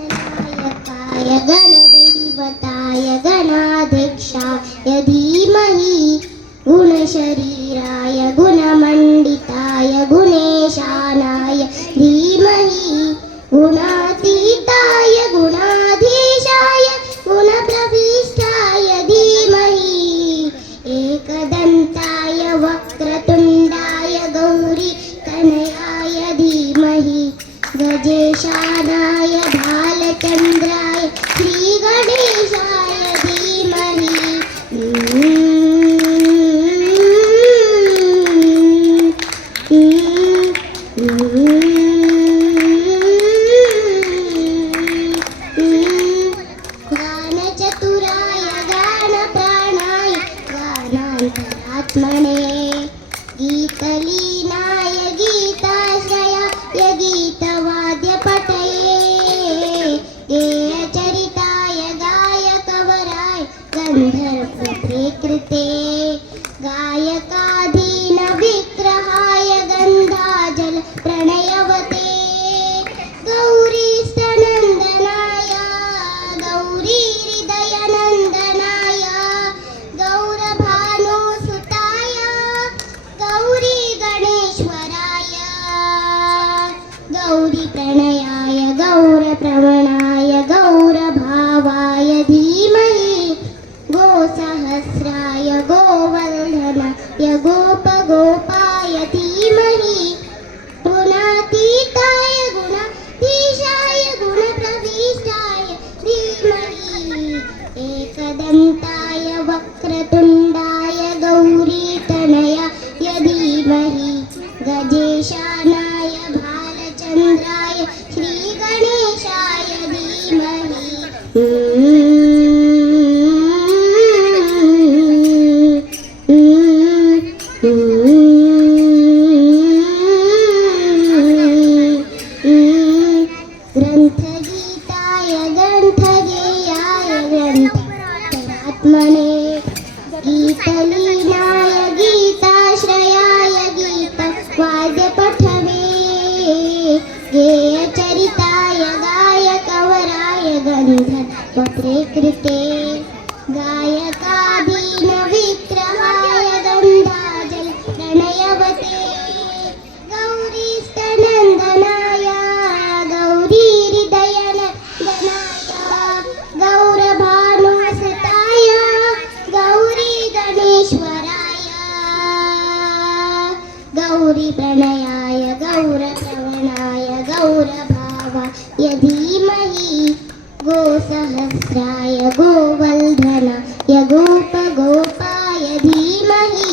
गणनायकाय गणदैवताय गणाध्यक्षाय धीमहि गुणशरीराय गुणमण्डिताय गुणेशानाय धीमहि गुणातीताय गुणाधीशाय गुणप्रविष्टाय धीमहि एकदन्ताय वक्रतुण्डाय गौरीतनयाय धीमहि गजेशानाय भालचन्द्राय श्रीगणेशाय धीमहि गानचतुराय गानप्राणाय गानान्तरात्मने गीतलीनाय गीताश्रयाय गीतवाद्यपटये गेयचरिताय गायकवराय गन्धर्वप्रेकृते गायकाधीनविग्रहाय गन्धाजल प्रणयवते गौरीस्तनन्दनाय गौरीहृदयनन्दनाय गौरभानुसुताय गौरीगणेश्वराय गौरीप्रणयाय गौरप्रवणाय गौरभावाय धीमहि गोसहस्राय गोवर्धनाय गोपगोपाय धीमहि गुणातीताय गुणाधीशाय गुणप्रविष्टाय धीमहि एकदन्ताय वक्रतुण्डाय गौरीतनयाय धीमहि गजेशानाय भालचन्द्राय श्रीगणेशाय धीमहि ग्रन्थगीताय ग्रन्थगेयाय ग्रन्थात्मने गीतलीनाय गीताश्रयाय गीतवाद्यपठवे गेयचरिताय गायकवराय गन्धर्वप्रेकृते गायकाधीनविग्रहाय गन्धाजल प्रणयवते गौरीस्तनन्दनाय गौरीहृदयनन्दनाय गौरभानुसुताय गौरीगणेश्वराय गौरीप्रणयाय गौरप्रवणाय गौरभावाय धीमहि गोसहस्राय गोवर्धनाय गोपगोपाय धीमहि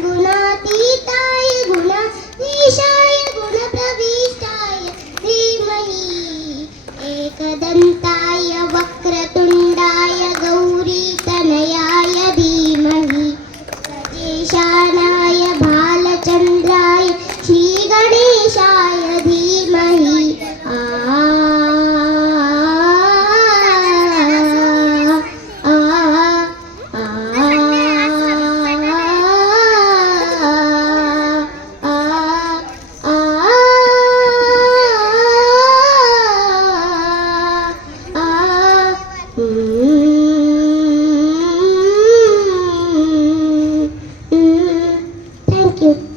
गुणातीताय गुणाधीशाय गुणप्रविष्टाय धीमहि एकदन्ताय वक्रतुण्डाय गौरीतनयाय धीमहि गजेशानाय भालचन्द्राय श्रीगणेशाय धीमहि Thank you.